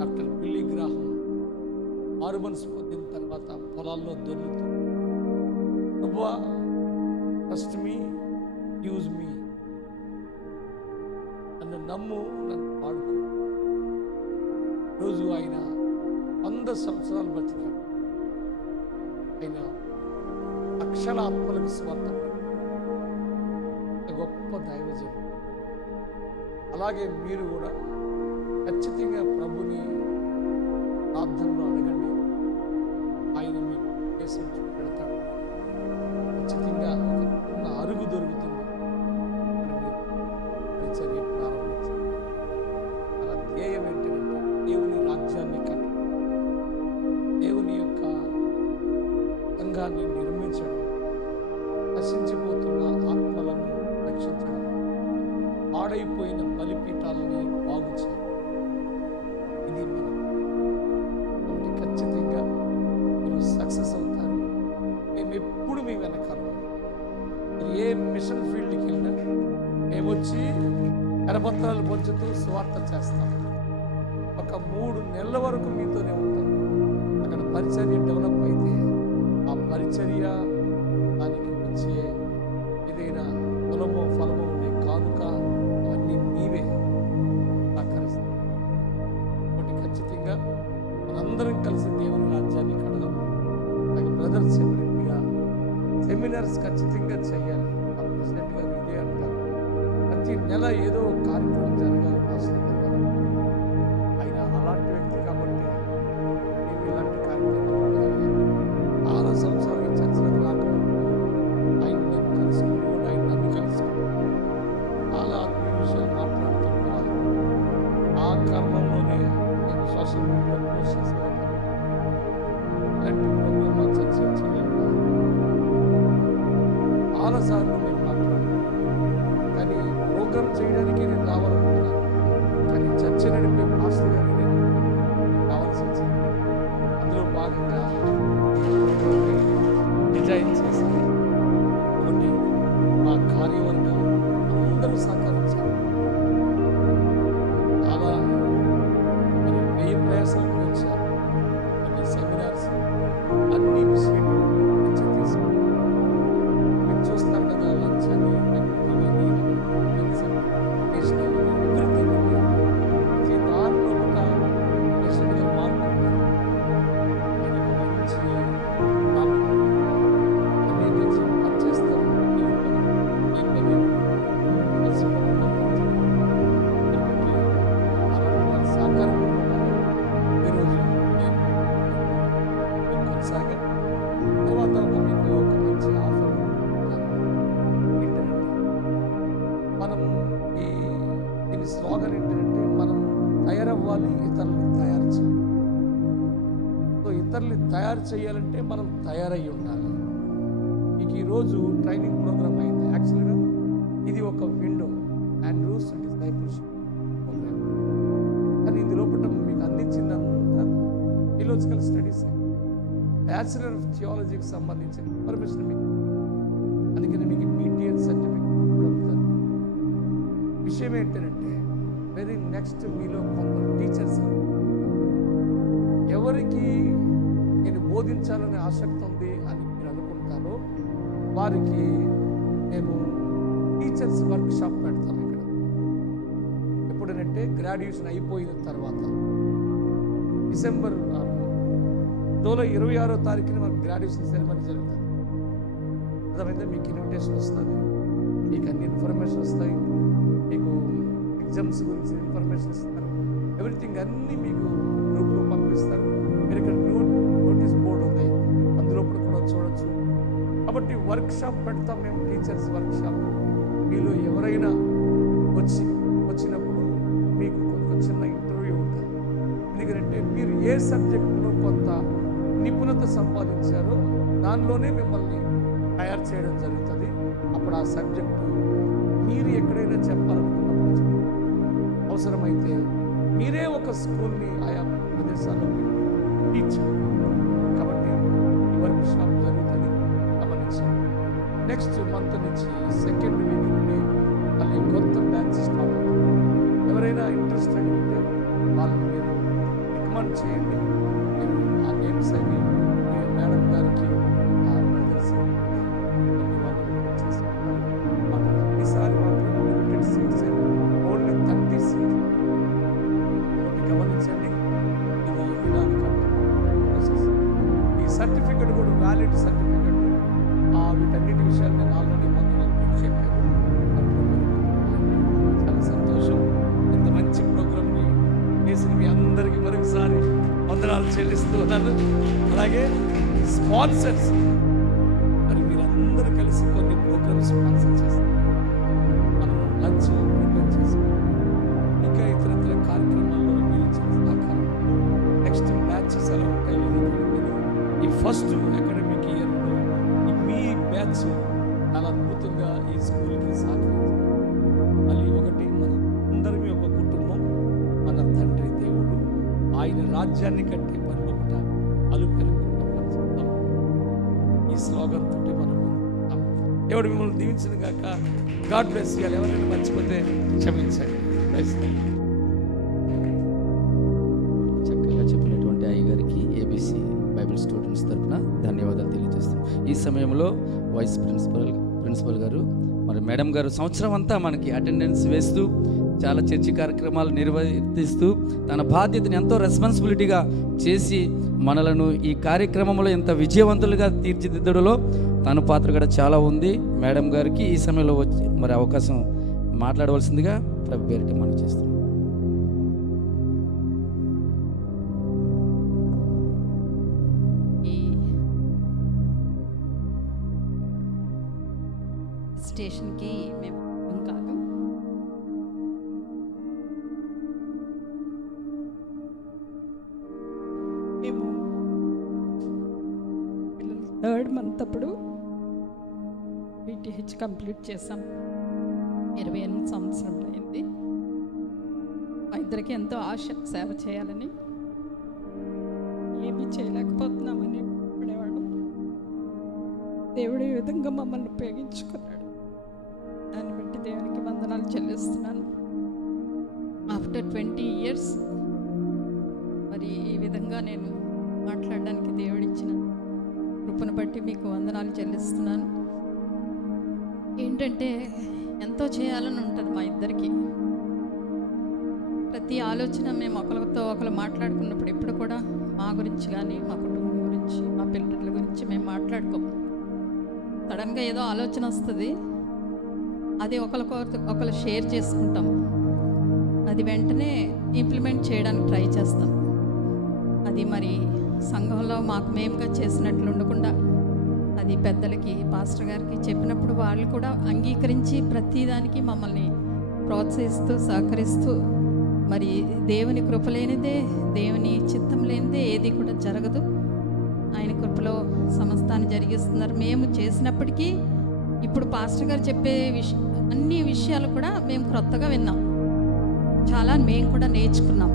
డాక్టర్ బిల్లీ గ్రాహం మారుమనసు పొందిన తర్వాత పొలాల్లో దొరుకుతూ, ప్రభువా ట్రస్ట్ మీ, యూజ్ మీ, నన్ను నమ్ము, నన్ను వాడుకో. రోజు ఆయన 100 సంవత్సరాలు బతికాడు. ఆయన లక్షల ఆత్మలకు స్వార్థ గొప్ప దైవజనుడు. అలాగే మీరు కూడా ఖచ్చితంగా ప్రభుని ప్రార్థనలో అడగండి, ఆయన మీకు దేశం చూపెడతాడు. ఖచ్చితంగా ఒక చిన్న అరుగు దొరుకుతుంది, పరిచర్య ప్రారంభించాలి. అలా ధ్యేయం ఏంటంటే దేవుని రాజ్యాన్ని కట్టడం, దేవుని యొక్క సంఘాన్ని నిర్మించడం, నశించిపోతున్న ఆత్మలను రక్షించడం, పాడైపోయిన బలిపీఠాలని బాగు చేయడం. ఇది మనం ఖచ్చితంగా మీరు సక్సెస్ అవుతారు. మేము ఎప్పుడు మీ వెనకాల మీరు ఏ మిషన్ ఫీల్డ్కి వెళ్ళినా మేము వచ్చి కరపత్రాలు పంచుతూ స్వార్థ చేస్తాం. ఒక 3 నెలల వరకు మీతోనే ఉంటాం. అక్కడ పరిచర్య డెవలప్ అయితే ఆ పరిచర్య దానికి వచ్చే ఏదైనా పొలమో ఫలమో ఉండే కానుక అవన్నీ మీవే సహకరిస్తాం. కాబట్టి ఖచ్చితంగా మనందరం కలిసి దేవుని రాజ్యాన్ని కడదాం. అలాగే బ్రదర్స్ చెప్పినట్టుగా సెమినార్స్ ఖచ్చితంగా చేయాలి. ఆ ప్రెసిడెంట్ గారు ఇదే అంటారు, ప్రతి నెల ఏదో కార్యక్రమం జరగాలి పాస్టర్ గారు. ఆయన అలాంటి వ్యక్తి కాబట్టి మేము ఇలాంటి కార్యక్రమాలు జరగాలి. 6 సంవత్సరాలుగా చర్చలకు రాకముందు ఆయన నేను కలుసుకున్నాను, ఆయన నన్ను కలుసుకున్నాను. చాలా ఆత్మీయ విషయాలు మాట్లాడుతున్నాను. ఆ క్రమంలోనే నేను సోషల్ మీడియాలో పోస్ట్ చేస్తాను. ఇలాంటి ప్రోగ్రామ్ మా చర్చ చేయాలి. చాలాసార్లు మేము మాట్లాడుతున్నాం, కానీ ప్రోగ్రామ్ చేయడానికి నేను రావాలనుకున్నాను. కానీ చర్చ నడిపే పాస్టర్ గారిని నేను రావాల్సి వచ్చింది. అందులో భాగంగా డిజైన్ చేశాను. కాబట్టి మా కార్యవర్గం అందరూ సహకరించారు. చాలా మరి వ్యయ ప్రయాసాలకు వచ్చారు. కొన్ని సెమినార్స్ అన్ని విషయాలు తీసుకున్నాను. మీరు చూస్తారు కదా, లంచ్ అని దాని స్లోగన్ ఏంటంటే మనం తయారవ్వాలి, ఇతరుల్ని తయారు చేయాలి. సో ఇతరుల్ని తయారు చేయాలంటే మనం తయారై ఉండాలి. మీకు ఈరోజు ట్రైనింగ్ ప్రోగ్రామ్ అయింది. యాక్చువల్గా ఇది ఒక విండో ఆండ్రూస్ డిసైపుల్షిప్ ప్రోగ్రామ్. కానీ ఇందులో మీకు అందించిందంతా థియలాజికల్ స్టడీస్, బ్యాచిలర్ ఆఫ్ థియాలజీకి సంబంధించిన ఇన్ఫర్మేషన్ మీకు. అందుకని మీకు BTS సర్టిఫికేట్ కూడా ఉంటుంది. విషయం ఏంటంటే వెరీ నెక్స్ట్ మీలో కొందరు టీచర్స్ ఎవరికి నేను బోధించాలనే ఆసక్తి ఉంది అని మీరు అనుకుంటారో వారికి నేను టీచర్స్ వర్క్షాప్ పెడతాను ఇక్కడ. ఎప్పుడంటే గ్రాడ్యుయేషన్ అయిపోయిన తర్వాత జూలై 26వ తారీఖున మనకు గ్రాడ్యుయేషన్ సెరమనీ జరుగుతుంది. అర్థమైతే మీకు ఇన్విటేషన్ వస్తుంది, మీకు అన్ని ఇన్ఫర్మేషన్ వస్తాయి, మీకు ఎగ్జామ్స్ గురించి ఇన్ఫర్మేషన్ ఇస్తారు, ఎవ్రీథింగ్ అన్నీ మీకు గ్రూప్లో పంపిస్తారు. మీరు ఇక్కడ నోటీస్ బోర్డు ఉంది, అందులో కూడా చూడొచ్చు. కాబట్టి వర్క్షాప్ పెడతాం మేము, టీచర్స్ వర్క్షాప్. మీలో ఎవరైనా వచ్చినప్పుడు మీకు ఒక చిన్న ఇంటర్వ్యూ ఉంటుంది. ఎందుకంటే మీరు ఏ సబ్జెక్టులో కొంత నిపుణత సంపాదించారో దానిలోనే మిమ్మల్ని తయారు చేయడం జరుగుతుంది. అప్పుడు ఆ సబ్జెక్టు మీరు ఎక్కడైనా చెప్పాలనుకున్నప్పుడు అవసరమైతే మీరే ఒక స్కూల్ని ఆయా ప్రదేశాల్లో టీచ్. కాబట్టి ఈ వర్క్ షాప్ జరుగుతుంది, గమనించండి. నెక్స్ట్ మంత్ నుంచి 2nd వీక్ నుండి మళ్ళీ కొత్త బ్యాచ్ స్టార్ట్ అవుతుంది. ఎవరైనా ఇంట్రెస్టెడ్ ఉంటే వాళ్ళని మీరు రికమెండ్ చేయండి. మీరు ఆ నేమ్స్ అవి మేడం గారికి ఈసారి మాత్రం లిమిటెడ్ సీట్స్, ఓన్లీ 30 సీట్స్. గమనించండి, ఇది ఇలాగ ప్రాసెస్. ఈ సర్టిఫికెట్ కూడా వ్యాలిడ్ సర్టిఫికెట్. వీటన్నిటి విషయాలు నేను ఆల్రెడీ మీకు చెప్పాను. చాలా సంతోషం. ఇంత మంచి ప్రోగ్రామ్ని చేసిన మీ అందరికీ మరొకసారి వందనాలు చెల్లిస్తూ ఉన్నాను. అలాగే స్పాన్సర్స్, మరి మీరందరూ కలిసి కొన్ని ప్రోగ్రామ్స్ స్పాన్సర్ చేస్తారు. మనం లంచ్ ప్రిపేర్ చేస్తాం, ఇంకా ఇతర కార్యక్రమాల్లో మీరు ఇచ్చిన సహకారం. నెక్స్ట్ బ్యాచెస్ ఎలా ఉంటాయో ఈ ఫస్ట్ అకాడమిక్ ఇయర్లో మీ బ్యాచ్ చాలా అద్భుతంగా ఈ స్కూల్కి సహకరించారు. మళ్ళీ ఒకటి, మన అందరిమీ ఒక కుటుంబం, మన తండ్రి దేవుడు, ఆయన రాజ్యాన్ని కట్టే పనిలో ఒకట అలుపెరగకుండా పనిచేద్దాం. ఈ స్లోగన్ తోటి మనం దేవుడు మిమ్మల్ని దీవించిన గాక. God bless you. ఎవరైనా మర్చిపోతే క్షమించండి. చక్కగా చెప్పినటువంటి అయ్యగారికి ABC బైబిల్ స్టూడెంట్స్ తరఫున ధన్యవాదాలు తెలియజేస్తాం. ఈ సమయంలో వైస్ ప్రిన్సిపల్ గారు, మరి మేడం గారు సంవత్సరం అంతా మనకి అటెండెన్స్ వేస్తూ చాలా చర్చి కార్యక్రమాలు నిర్వర్తిస్తూ తన బాధ్యతని ఎంతో రెస్పాన్సిబిలిటీగా చేసి మనలను ఈ కార్యక్రమంలో ఎంత విజయవంతులుగా తీర్చిదిద్దడంలో తన పాత్ర కూడా చాలా ఉంది. మేడం గారికి ఈ సమయంలో వచ్చి మరి అవకాశం మాట్లాడవలసిందిగా ప్రభు పేరిట మనం చేస్తున్నాం. స్టేషన్కి మేము కాదు, మేము పిల్లలు 3rd మంత్ అప్పుడు BTH కంప్లీట్ చేసాం. 28 సంవత్సరంలో అయింది. మా ఇద్దరికి ఎంతో ఆశ సేవ చేయాలని, ఏమీ చేయలేకపోతున్నామని పడేవాడు. దేవుడు ఈ విధంగా మమ్మల్ని ఉపయోగించుకున్నాడు. దాన్ని బట్టి దేవునికి వందనాలు చెల్లిస్తున్నాను. ఆఫ్టర్ 20 years మరి ఈ విధంగా నేను మాట్లాడడానికి దేవుడిచ్చిన కృపను బట్టి మీకు వందనాలు చెల్లిస్తున్నాను. ఏంటంటే ఎంతో చేయాలని ఉంటుంది మా ఇద్దరికి. ప్రతి ఆలోచన మేము ఒకరితో ఒకరు మాట్లాడుకున్నప్పుడు ఎప్పుడు కూడా మా గురించి కానీ, మా కుటుంబం గురించి, మా పిల్లల గురించి మేము మాట్లాడుకోము. సడన్గా ఏదో ఆలోచన వస్తుంది, అది ఒకరు షేర్ చేసుకుంటాం, అది వెంటనే ఇంప్లిమెంట్ చేయడానికి ట్రై చేస్తాం. అది మరి సంఘంలో మాకు మేముగా చేసినట్లు ఉండకుండా అది పెద్దలకి, పాస్టర్ గారికి చెప్పినప్పుడు వాళ్ళు కూడా అంగీకరించి ప్రతిదానికి మమ్మల్ని ప్రోత్సహిస్తూ సహకరిస్తూ మరి దేవుని కృప లేనిదే, దేవుని చిత్తం లేనిదే ఏది కూడా జరగదు. ఆయన కృపలో సమస్తాన్ని జరిగిస్తున్నారు. మేము చేసినప్పటికీ ఇప్పుడు పాస్టర్ గారు చెప్పే అన్ని విషయాలు కూడా మేము క్రొత్తగా విన్నాం. చాలా మేము కూడా నేర్చుకున్నాం.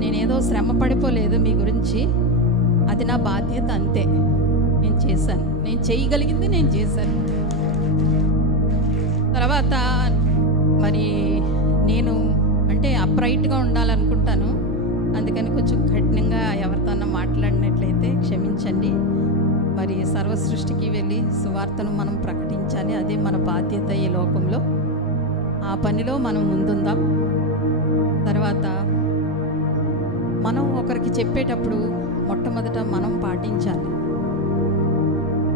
నేనేదో శ్రమ పడిపోలేదు మీ గురించి, అది నా బాధ్యత అంతే. నేను చేశాను, నేను చేయగలిగింది నేను చేశాను. తర్వాత మరి నేను అంటే అప్రైట్గా ఉండాలనుకుంటాను, అందుకని కొంచెం కఠినంగా ఎవరితోనన్నా మాట్లాడినట్లయితే క్షమించండి. మరి సర్వ సృష్టికి వెళ్ళి సువార్తను మనం ప్రకటించాలి, అదే మన బాధ్యత ఈ లోకంలో. ఆ పనిలో మనం ముందుందాం. తర్వాత మనం ఒకరికి చెప్పేటప్పుడు మొట్టమొదట మనం పాటించాలి.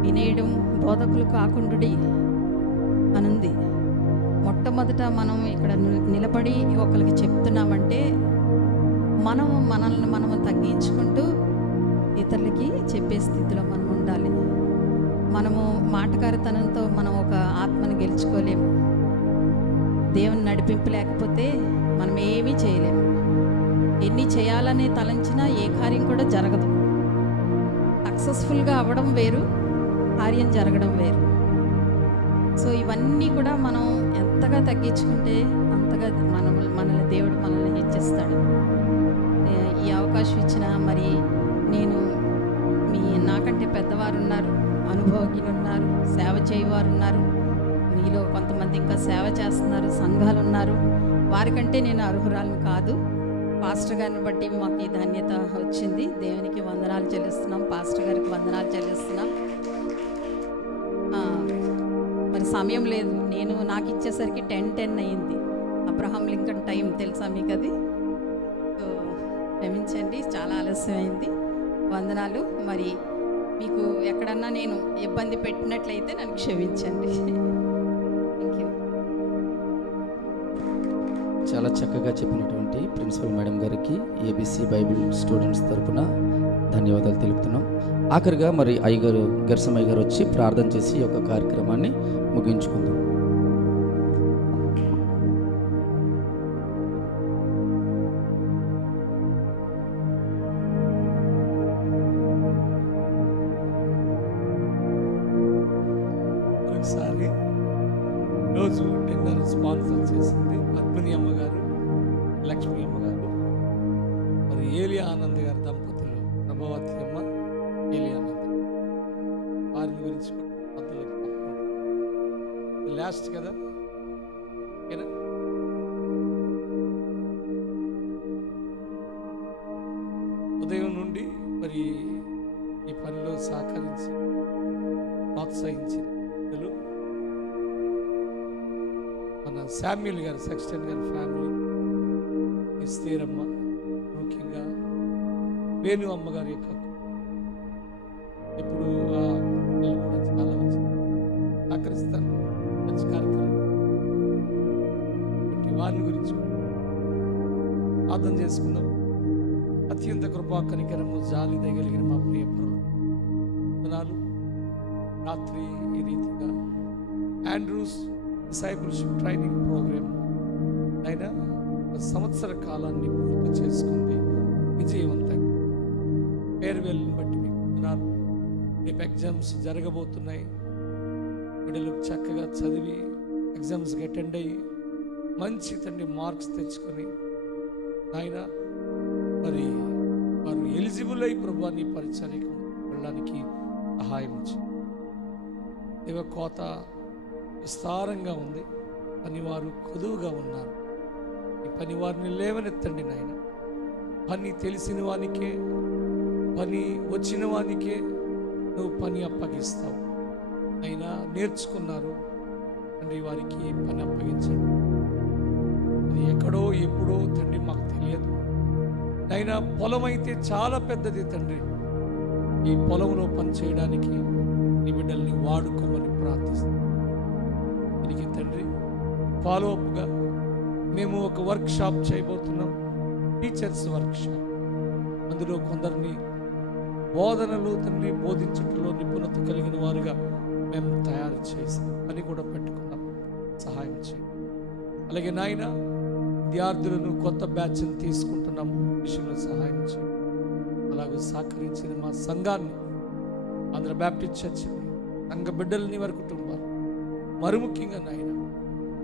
వినేయడం బోధకులు కాకుండుడి అనుంది. మొట్టమొదట మనం ఇక్కడ నిలబడి ఒకరికి చెప్తున్నామంటే మనల్ని తగ్గించుకుంటూ ఇతరులకి చెప్పే స్థితిలో మనం ఉండాలి. మనము మాటకారితనంతో మనం ఒక ఆత్మను గెలుచుకోలేము. దేవుని నడిపింపు లేకపోతే మనం ఏమీ చేయలేము. ఎన్ని చేయాలని తలంచినా ఏ కార్యం కూడా జరగదు. సక్సెస్ఫుల్గా అవ్వడం వేరు, కార్యం జరగడం వేరు. సో ఇవన్నీ కూడా మనం ఎంతగా తగ్గించుకుంటే అంతగా మనల్ని దేవుడు మనల్ని హెచ్చిస్తాడు. ఈ అవకాశం ఇచ్చిన మరి నేను నాకంటే పెద్దవారు ఉన్నారు, అనుభవజ్ఞులు ఉన్నారు, సేవ చేయవారు ఉన్నారు, మీలో కొంతమంది ఇంకా సేవ చేస్తున్నారు, సంఘాలు ఉన్నారు. వారికంటే నేను అర్హురాలను కాదు. పాస్టర్ గారిని బట్టి మాకు ఈ ధన్యత వచ్చింది. దేవునికి వందనాలు చెల్లిస్తున్నాం, పాస్టర్ గారికి వందనాలు చెల్లిస్తున్నాం. మరి సమయం లేదు, నాకు ఇచ్చేసరికి 10:10 అయ్యింది. అబ్రహాం లింకన్ టైం తెలుసా మీకు అది? సో క్షమించండి, చాలా ఆలస్యం అయింది. వందనాలు. మరి మీకు ఎక్కడన్నా నేను ఇబ్బంది పెట్టినట్లయితే నన్ను క్షమించండి. Thank you. చాలా చక్కగా చెప్పినటువంటి ప్రిన్సిపల్ మేడం గారికి ఏబిసి బైబిల్ స్టూడెంట్స్ తరపున ధన్యవాదాలు తెలుపుతున్నాం. ఆఖరిగా మరి అయ్యగారు గర్సమయ్య గారు వచ్చి ప్రార్థన చేసి ఈ యొక్క కార్యక్రమాన్ని ముగించుకుందాం. ఒకసారి రోజు డిన్నర్ స్పాన్సర్ చేసింది పద్మిని అమ్మగారు, లక్ష్మీ అమ్మగారు, మరి ఏలి ఆనంద్ గారి దంపతులు, ప్రభావతి అమ్మ, ఏలి ఆనంద్. వారిని గురించి లాస్ట్ కదా, ఓకేనా? ఉదయం నుండి మరి ఈ పనిలో సహకరించి ప్రోత్సహించిన మన శామ్యుల్ గారు, సెక్స్టన్ గారి ఫ్యామిలీ, ఇస్తేరమ్మ, ముఖ్యంగా వేణు అమ్మగారి యొక్క ఇప్పుడు పిల్లలు కూడా చాలా వచ్చి సహకరిస్తారు మంచి కార్యక్రమం. వారిని గురించి ప్రార్థన చేసుకుందాం. అత్యంత కృపా కనికరము జాలి దయగలిగిన మా ప్రియ ప్రభువు, రాత్రి ఈ రీతిగా ఆండ్రూస్ డిసైపుల్షిప్ ట్రైనింగ్ ప్రోగ్రామ్ అయినా సంవత్సర కాలాన్ని పూర్తి చేసుకుంది విజయవంతంగా. ఫేర్వెల్ని బట్టి మీకు వందనాలు. రేపు ఎగ్జామ్స్ జరగబోతున్నాయి. బిడ్డలు చక్కగా చదివి ఎగ్జామ్స్కి అటెండ్ అయ్యి మంచి తండ్రి మార్క్స్ తెచ్చుకొని ఆయన మరి వారు ఎలిజిబుల్ అయి ప్రభు నీ పరిచర్యకు వెళ్ళడానికి సహాయం చేయి. దేవ కోత విస్తారంగా ఉంది, పనివారు కొదువుగా ఉన్నారు. ఈ పనివారిని లేవనెత్తండి నాయన. పని తెలిసిన వానికే, పని వచ్చిన వానికే నువ్వు పని అప్పగిస్తావు. అయినా నేర్చుకున్నారు తండ్రి, వారికి పని అప్పగించండి. అది ఎక్కడో ఎప్పుడో తండ్రి మాకు తెలియదు. అయినా పొలం అయితే చాలా పెద్దది తండ్రి. ఈ పొలంలో పని చేయడానికి ఈ బిడ్డల్ని వాడుకోమని ప్రార్థిస్తాం. దీనికి తండ్రి ఫాలోఅప్గా మేము ఒక వర్క్ షాప్ చేయబోతున్నాం, టీచర్స్ వర్క్ షాప్. అందులో కొందరిని బోధనలు తండ్రి బోధించటంలో నిపుణత కలిగిన వారుగా మేము తయారు చేసి పని కూడా పెట్టుకున్నాం. సహాయం చేయండి. అలాగే నాయన విద్యార్థులను కొత్త బ్యాచ్ని తీసుకుంటున్నాం విషయంలో సహాయం చేయండి. అలాగే సహకరించిన మా సంఘాన్ని, ఆంధ్ర బ్యాప్టిస్ట్ చర్చిని, సంఘ బిడ్డలని, వారి కుటుంబాలు, మరి ముఖ్యంగా నాయన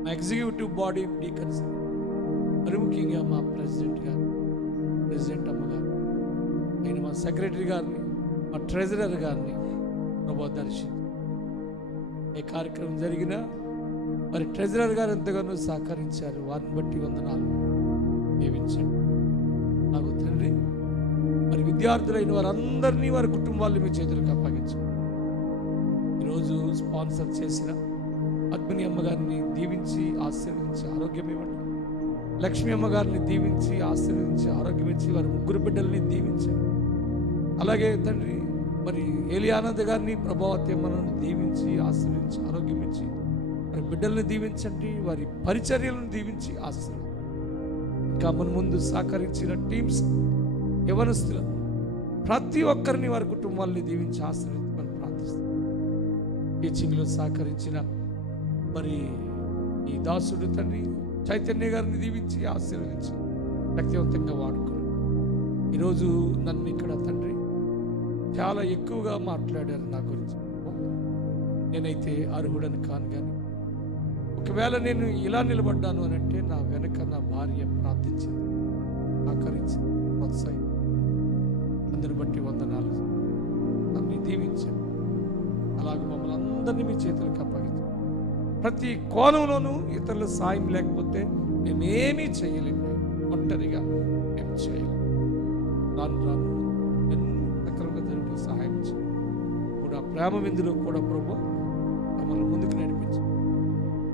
మా ఎగ్జిక్యూటివ్ బాడీ డీకన్స్, మరి ముఖ్యంగా మా ప్రెసిడెంట్ అమ్మగారు, నేను మా సెక్రటరీ గారిని, మా ట్రెజరర్ గారిని ప్రభు దర్శించి ఏ కార్యక్రమం జరిగినా మరి ట్రెజరర్ గారు ఎంతగానో సహకరించారు. వారిని బట్టి వందనాలు దీవించండి. నాకు తండ్రి మరి విద్యార్థులైన వారందరినీ, వారి కుటుంబాలను మీ చేతులకు అప్పగించండి. ఈరోజు స్పాన్సర్ చేసిన పద్మిని అమ్మగారిని దీవించి ఆశీర్వదించి ఆరోగ్యం ఇవ్వండి. లక్ష్మీ అమ్మగారిని దీవించి ఆశీర్వదించి ఆరోగ్యం ఇచ్చి వారి ముగ్గురు బిడ్డల్ని దీవించండి. అలాగే తండ్రి మరి ఏలియానంద్ గారిని, ప్రభావతి అమ్మను దీవించి ఆశీర్వదించి ఆరోగ్యం ఇచ్చి వారి బిడ్డల్ని దీవించండి. వారి పరిచర్యలను దీవించి ఆశీర్వదించండి. ఇంకా మన ముందు సహకరించిన టీమ్స్, యవనస్తులను ప్రతి ఒక్కరిని, వారి కుటుంబాలని దీవించి ఆశీర్వదించమని ప్రార్థిస్తాం. టీచింగ్లో సహకరించిన మరి ఈ దాసుడు తండ్రి చైతన్య గారిని దీవించి ఆశీర్వదించి శక్తివంతంగా వాడుకున్నాడు. ఈరోజు నన్ను ఇక్కడ తండ్రి చాలా ఎక్కువగా మాట్లాడారు నా గురించి. నేనైతే అర్హుడని కాను, కానీ ఒకవేళ నేను ఇలా నిలబడ్డాను అని అంటే నా వెనక నా భార్య ప్రార్థించింది, సహకరించింది, ప్రోత్సాహం. అందరిని బట్టి వందనాలు. నన్ను దీవించండి. అలాగే మమ్మల్ని అందరినీ మీ చేతులకు అప్పగించండి. ప్రతి కోణంలోనూ ఇతరుల సాయం లేకపోతే మేమేమీ చేయలేము. ఒంటరిగా మేము చేయలేము. రాను ఎన్ని సక్రమంగా జరిగే సహాయం చేయండి. ఇప్పుడు ఆ ప్రేమ విందులో కూడా ప్రభు మమ్మల్ని ముందుకు నడిపించండి.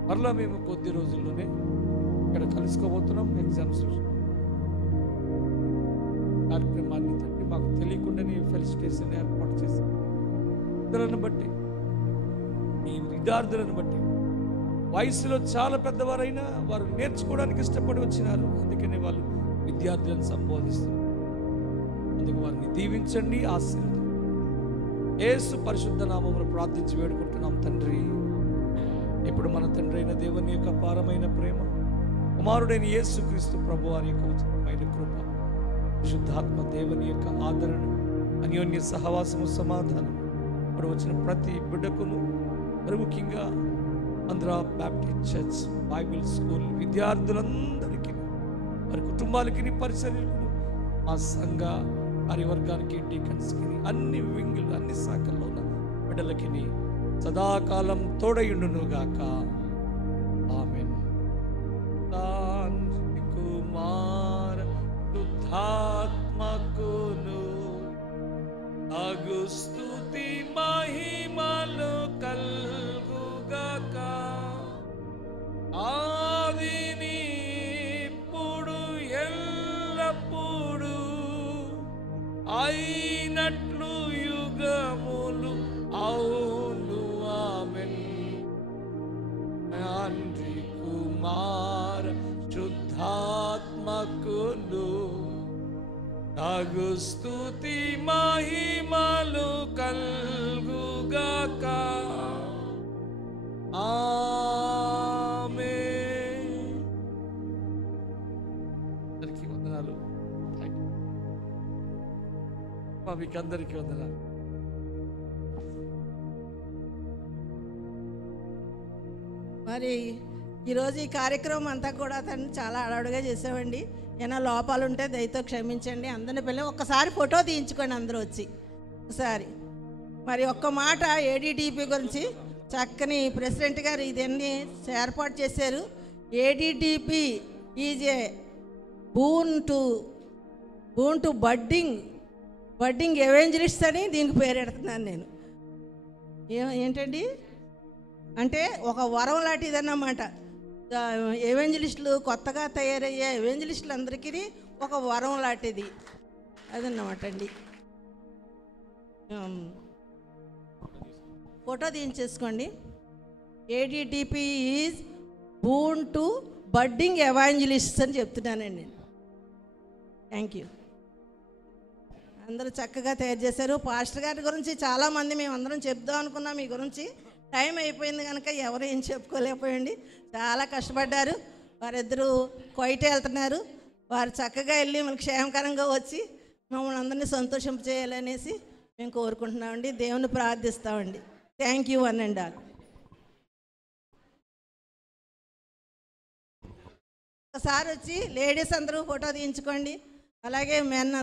మరలా మేము కొద్ది రోజుల్లోనే ఇక్కడ కలుసుకోబోతున్నాం. ఎగ్జామ్స్ కార్యక్రమాన్ని తట్టి మాకు తెలియకుండానే ఫెలిసిటేషన్ ఏర్పాటు చేశాం. ఇతరులను బట్టి, ఈ విద్యార్థులను బట్టి వయసులో చాలా పెద్దవారైనా వారు నేర్చుకోవడానికి ఇష్టపడి వచ్చినారు. అందుకనే వాళ్ళు విద్యార్థులను సంబోధిస్తున్నారు. అందుకు వారిని దీవించండి, ఆశీర్వదించండి. యేసు పరిశుద్ధ నామములో ప్రార్థించి వేడుకుంటున్నాం తండ్రి. ఇప్పుడు మన తండ్రి అయిన దేవుని యొక్క అపారమైన ప్రేమ, కుమారుడైన యేసుక్రీస్తు ప్రభు వారి యొక్క ఉచితమైన కృప, పరిశుద్ధాత్మ దేవుని యొక్క ఆదరణ, అన్యోన్య సహవాసము, సమాధానం ఇప్పుడు వచ్చిన ప్రతి బిడ్డకును, మరి ముఖ్యంగా Andhra Baptist church Bible school విద్యార్థులందరికీ, వారి కుటుంబాలకి, పరిసరాలకు, మా సంఘ కార్యవర్గానికి, డీకన్స్కి, అన్ని వింగులు, అన్ని శాఖల్లో ఉన్న బిడ్డలకి సదాకాలం తోడయుండును గాక. ఆమేన్. తండ్రి కుమార శుద్ధాత్మకును అగు స్తుతి మహిమలు కల్గుగాక. ఆదిని ఇప్పుడు ఎల్లప్పుడు అయినట్లు యుగములు అవును. ఆమేన్. తండ్రి కుమార శుద్ధాత్మకులు తగు స్తుతి మహిమలు కల్గుగాక. ఆమేన్. అందరికీ వందనాలు. మీకు అందరికీ వందనాలు. మరి ఈరోజు ఈ కార్యక్రమం అంతా కూడా తను చాలా అడవుడుగా చేసామండి. ఏమైనా లోపాలు ఉంటే దయతో క్షమించండి. అందరిని పిల్లలు ఒక్కసారి ఫోటో తీయించుకోండి అందరూ వచ్చి ఒకసారి. మరి ఒక్క మాట ఏడీటీపీ గురించి చక్కని ప్రెసిడెంట్ గారు ఇదన్నీ ఏర్పాటు చేశారు. ADTP is a boon to budding evangelist అని దీనికి పేరు పెడుతున్నాను నేను. ఏంటండి అంటే ఒక వరం లాంటిదన్నమాట. ఎవెంజలిస్టులు, కొత్తగా తయారయ్యే ఎవెంజలిస్టులు అందరికీ ఒక వరం లాంటిది అదన్నమాట అండి. ఫోటో తీయించేసుకోండి. ADTP is boon to budding evangelists అని చెప్తున్నానండి నేను. Thank you. అందరూ చక్కగా తయారు చేశారు. పాస్టర్ గారి గురించి చాలామంది మేము అందరం చెప్దాం అనుకున్నాం. మీ గురించి టైం అయిపోయింది కనుక ఎవరు ఏం చెప్పుకోలేకపోయండి. చాలా కష్టపడ్డారు. వారిద్దరూ క్వైటే వెళ్తున్నారు. వారు చక్కగా వెళ్ళి మనకు క్షేమకరంగా వచ్చి మమ్మల్ని అందరినీ సంతోషం చేయాలనేసి మేము కోరుకుంటున్నామండి. దేవుని ప్రార్థిస్తామండి. Thank you one and all. ఒకసారి వచ్చి లేడీస్ అందరూ ఫోటో తీయించుకోండి. అలాగే మెన్